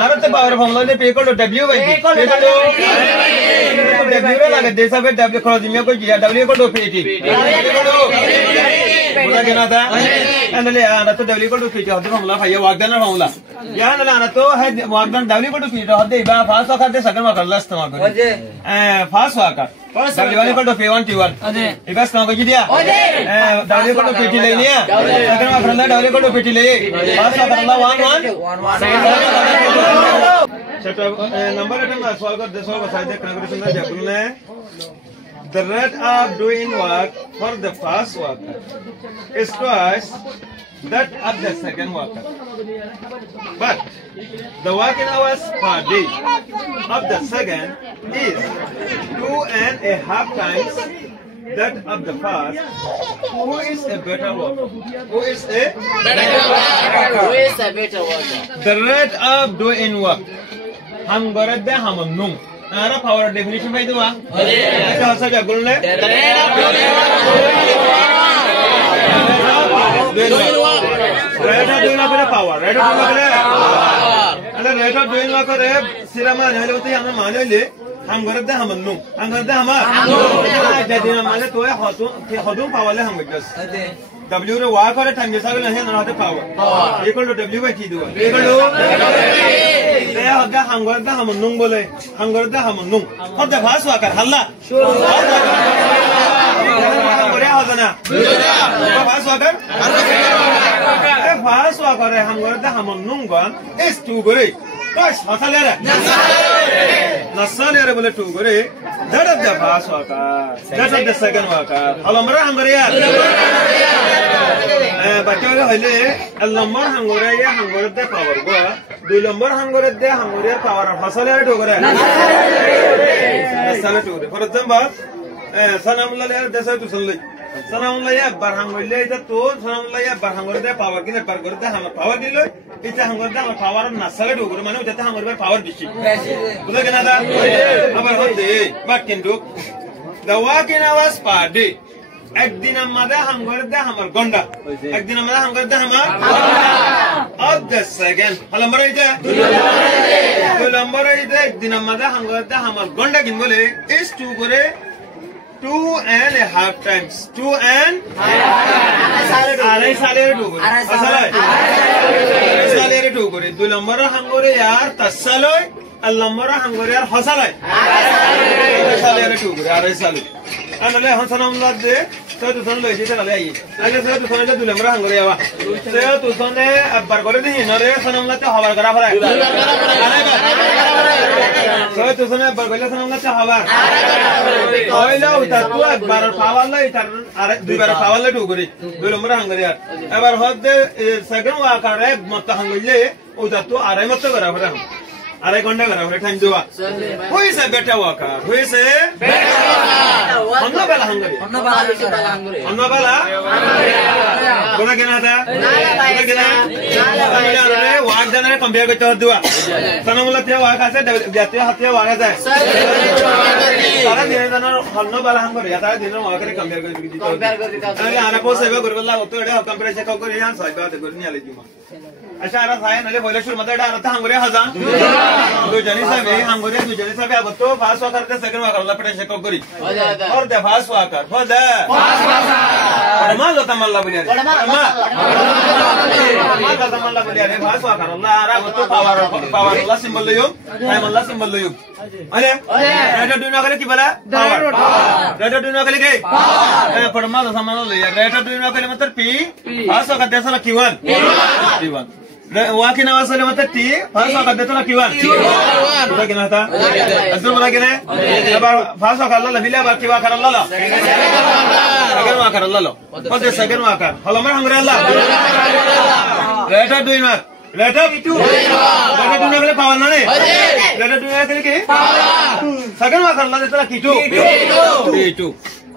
आरो ते power formula ने पे को W भाई पे को W रे लगे देसा पे W क्रॉस में कोई किया W को PT बोला केना था अनले आना तो W को PT होते फॉर्मूला भाई वागदान फॉर्मूला या अनले आना तो है वागदान W को PT होते बा फास्ट वाकर दे सेकंड वाकर लास्ट मा को फास्ट वाकर W को P1 T1 इबस ना को दिया W को PT ले लिया सेकंड वाकर ना W को PT ले फास्ट वाकर ना 1 चैप्टर नंबर 8 में सवाल को दसवां का साइड कैलकुलेशन में जब ने the rate of doing work for the first worker is twice that of the second worker, but the working hours per day of the second is 2.5 times that of the first. Who is a better worker? Who is a better worker? The rate of doing work. हम गरज दे हम नुंग आरा power definition भाई दुआ ऐसा हसा क्या बोलने rate of doing work power rate of doing work रे सिरा मान ले होते हम मान ले हम गरज दे हम नुंग हम गरज दे हम जदी ना मान तो है हदुम पावर ले हम बस W रे वर्क करे टाइम जैसा नहीं ना होते power equal to W by T दुआ इक्वल टू ले हगा हम गरज दे हम नुंग बोले हम गरज दे हम नुंग अब दे फास्ट वाकर हल्ला करे हजना फास्ट वाकर फास्ट वाकर हम गरज दे हम नुंग गन इस टू करे बस हसले रे नसले रे बोले टू करे that of the first worker that of the second worker अलमरा हम करे यार बच्चों के हले अलमरा हम करे या हम करे दे पावर को दो नंबर हम करे दे हम करे पावर हसले रे टू करे हसले टू फॉर एग्जांपल सनामुल्लाह यार जैसे तू सुन ले सनामुल्लाह यार बरहंगुल्लाह इधर तो सनामुल्लाह यार बरहंगुर दे पावर की ने पर कर दे हम पावर दिलो इतना हम करते हम पावर नसले टू करे माने उतना हम करे पावर बिची बोले केना था अब होते बात किंतु the working hours per day एक दिन मध्य हम करते हमर गंडा एक दिन मध्य हम करते हमर of the second नंबर इधर तो नंबर इधर एक दिन मध्य हम करते हमर गंडा किन बोले इस टू करे 2.5 times 2.5 साले टू करे साले टू करे दो नंबर हम करे यार तसलो नंबर हम करे यार हसले साले टू करे अरे साले अनले हम सनम दे तो सन ले जे चले आई अरे से तो सन दो नंबर हम करे यावा से तो सन बर करे दी नरे सनम लते हवार करा फरा so tu sana bergaya sana nggak cah hawar. Oh iya utar tu bar pawal lah utar dua bar pawal lah tu guri dua nomor hanggariar. Ebar hode second wakar matta hanggulye utar tu arai matta berapa? Arai konda berapa? Time dua. Who is a better worker? Who is a better worker? Anna bala hanggari. Anna bala. Kona kena ada? Kona kena? Kena wak dana compare करते हो दुआ सना मुल्ला त्या वाका से जाते हो हत्या वाका से सारा दिन ना हल्लो बाला हम कर याता दिन वाका रे कंपेयर कर दीजिए अरे आना पोस सेवा गुरबल्ला होतो एडे कंपेयर चेक कर यान साइड बात गुरनी आले जुमा अच्छा आरा साय नले पहिले शुरू मध्ये एडा आता हम रे हजार दो जनी साहेब हम रे दो जनी साहेब अब तो फास्ट वाका करते सेकंड वाका ला पटे चेक करी और दे फास्ट वाका हो दे फास्ट वाका मान लो तमल्ला बुलिया मान लो तमल्ला बुलिया रे फास्ट वाका अल्लाह आरा तो पावर अल्लाह सिंबल ले योग टाइम अल्लाह सिंबल ले योग अरे रेटा दुना कले की बला पावर रेटा दुना कले के पावर परमा तो समान ले रेटा दुना कले मतलब पी फास्ट वाका देसला Q1 Q1 वाकी ना वासले मतलब T फास्ट वाका देसला Q1 बोला क्या था असल बोला क्या है अब फास्ट वाका अल्लाह लबिला बाकी वाका अल्लाह ला सेकंड वाका अल्लाह लो और दे सेकंड वाका हलमर हंगरे अल्लाह रेटा दुना लेटर टू लेटर टू ने पावर ना नहीं लेटर टू ने के पावर सेकंड वाला करना देता की टू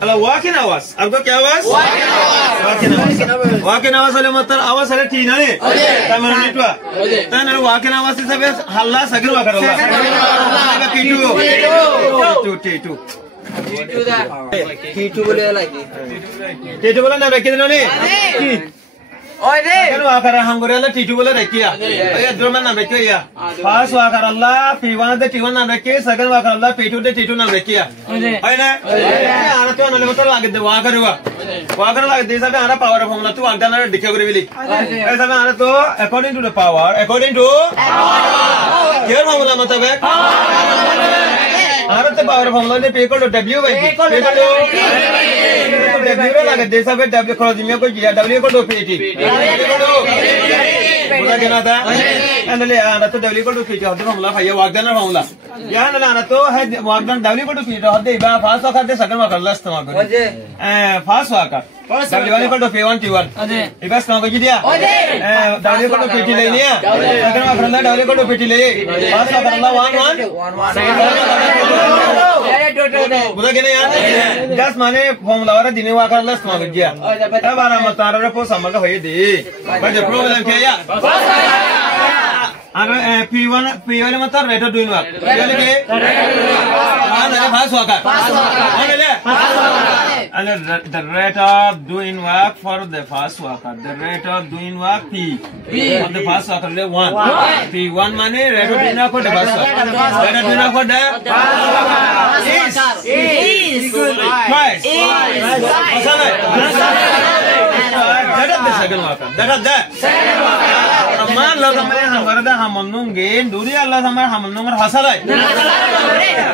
अल्लाह वाकिन आवाज आपको क्या आवाज वाकिन आवाज वाले मतलब आवाज वाले टी ना नहीं तमन निटवा तने वाकिन आवाज से सब हल्ला सेकंड वाला करना की टू की टू बोले लाइक की टू बोला ना रखे ना नहीं second wakar hangore la T2 bola rekiya ya drama na rekiya first wakar Allah P1 de T1 na rekiya second wakar Allah P2 de T2 na rekiya hai na ana to anale matar lage de wakar lage de sabe ana power formula tu agda na dikhe gori bili ai sabe ana to according to the power here formula matabe ana to power formula de P equal to W by P equal to W lage de sabe W cross में कोई W equal to PT बुरा कहना था अनले आना तो W equal to PT होते formula भाई वागदान formula यहाँ अनले आना तो है वागदान W equal to PT होते इबा fast वाकर दे second वाकर last वाकर fast वाकर W equal to P1 T1 इबा स्टॉक की दिया W equal to PT ले लिया second वाकर ना W equal to PT ले fast वाकर ना 1 बुरा कहना यार just माने formula वाला दिने वाकर last वाकर दिया तब आना मतारा रे पोस हमका होये दे बजे प्रॉब्लम क्या या अगर P1 मतलब rate of doing work क्या लिखे आना fast वाकर आना ले and the rate of doing work for the fast worker the rate of doing work P for the fast worker le 1 P1 माने rate of doing work for the fast worker rate of doing work for the is twice that is the second worker that is the मान लो हमारे हमारे दा हम नूंगे दूरी अल्लाह हमारे हम नूंगर hustle है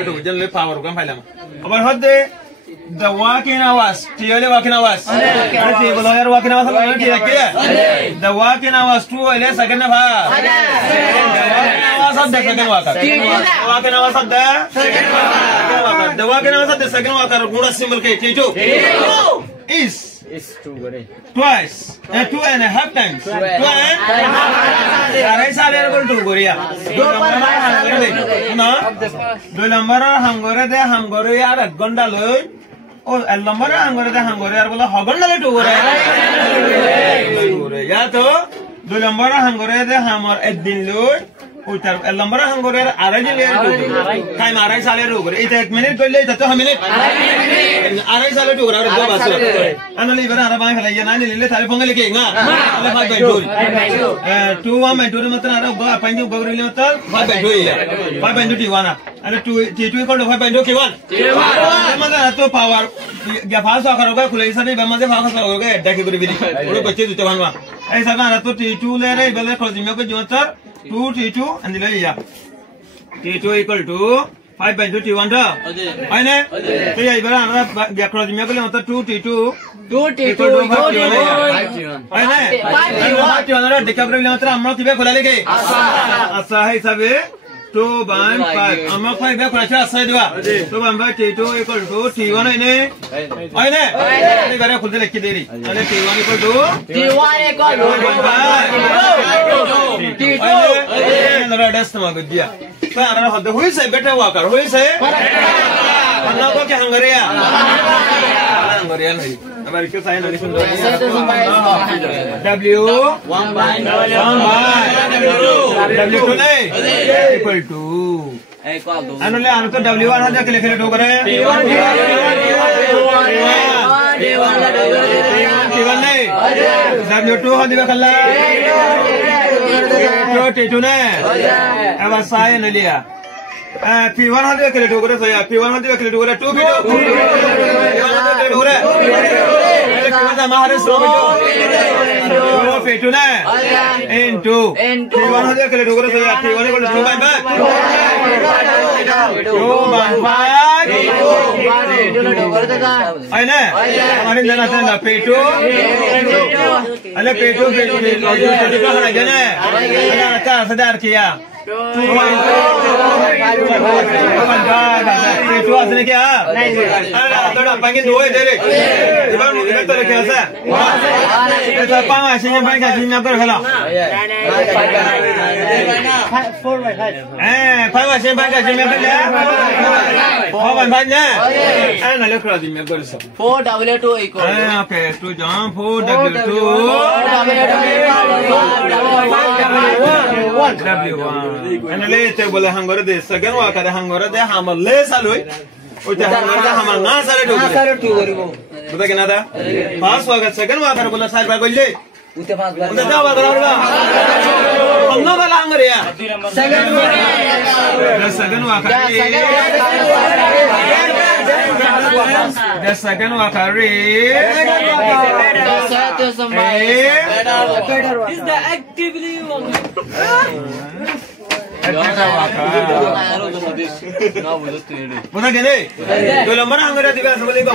तो जन ले पावर को फाइल में अब हद दे the walking hours tiole walking hours ati bola yar walking hours la ti rakke the walking hours 2 ile second ba second walker walking hours of the second walker the walking hours of the second walker guda symbol ke T2 is 2 twice 2.5 times 2.5 arai sale equal to goria do number hangore de hangore yar gonda loy O lumbar हंगोरे दे हंगोरे यार बोला हगन लगे to गोरे या तो दो lumbar हंगोरे दे हमर एक दिन लो उतर लंबर हंगोरे यार आरे दिन ले टू टाइम आरे साले टू गोरे इते 1 मिनट कर ले तो हम मिनट आरे साले टू गोरे दो बस अनली बना आरे बाय फले ना ले थारे पंगे लेके ना अले भाई बैठो 2 1 बैठो मतलब आरे गो अपन जो गगरे ले मतलब भाई बैठो या भाई बैठो टीवाना अरे T2 इक्वल टू 5 बैठो Q1 मतलब तो पावर या फास्ट वाकर होगा खुले ऐसा नहीं बमजे फास्ट होगा एड्डा की गुरी और बच्चे दूते बनवा ऐसा ना तो T2 ले रहे बले क्रॉस में को जो तर 2 T2 अंदर ले या T2 equal to 5 by 2 T1 था है ना तो ये इधर ना या क्रॉस में को ले मतलब 2 T2 इक्वल टू 5 T1 है ना 5 T1 ना डिका कर ले मतलब हम लोग किबे खुला लेके अच्छा है सब 2 by 5 अम्मा 5 बे खुला अच्छा है दिवा तो हम T2 इक्वल टू T1 है ने ये बारे खुलते लेके दे रही अरे T1 इक्वल टू T2 ना रेडस्ट में कर दिया तो अरे हद हुई से बेटा वाकर हुई से अन्ना को क्या हंगरिया नहीं हमारे क्यों साइन नहीं सुन रहे W 1 by W2 नहीं equal to अनुले आने तो W1 हज़ार के लिखे ले ठोकर है T1 नहीं W2 हज़ार का कल्ला T2 नहीं अब साइन लिया P1 हज़ार के लिए ठोकर है P1 हज़ार के लिए ठोकर है 2 P2 P1 हज़ार के लिए ठोकर है P1 हमारे स्लोप P2 ना into P1 हज़ार के लिए ठोकर है P1 को 2 by 5 है ना हमारे जना था ना P2 अले P2 का हरा जना है अच्छा सदार किया P2 असने क्या अरे थोड़ा पंगे दो है तेरे इबार मुझे तो क्या सा ऐसा पाँव ऐसे ही पंगे ऐसे ही ना कर खेला 4 by 5 5 ऐसे ही पंगे ऐसे ही ना कर ले 4 by 5 ने ना ले कर दी मैं कर सब 4 W2 equal okay 2 John 4 W2 W1 अनले ते बोले हंगोरे दे सगन वा करे हंगोरे दे हम ले सालोय ओते हंगोरे दे हम ना सारे टू बता के ना था पास वा सगन वा करे बोला साल बा गोले Ute 5 bar. Ute dawa kararba. Onno gala angriya. The second wakari. The second wakari. Is the actively one. Bukan gini. Dulu mana angriya tiba sebalik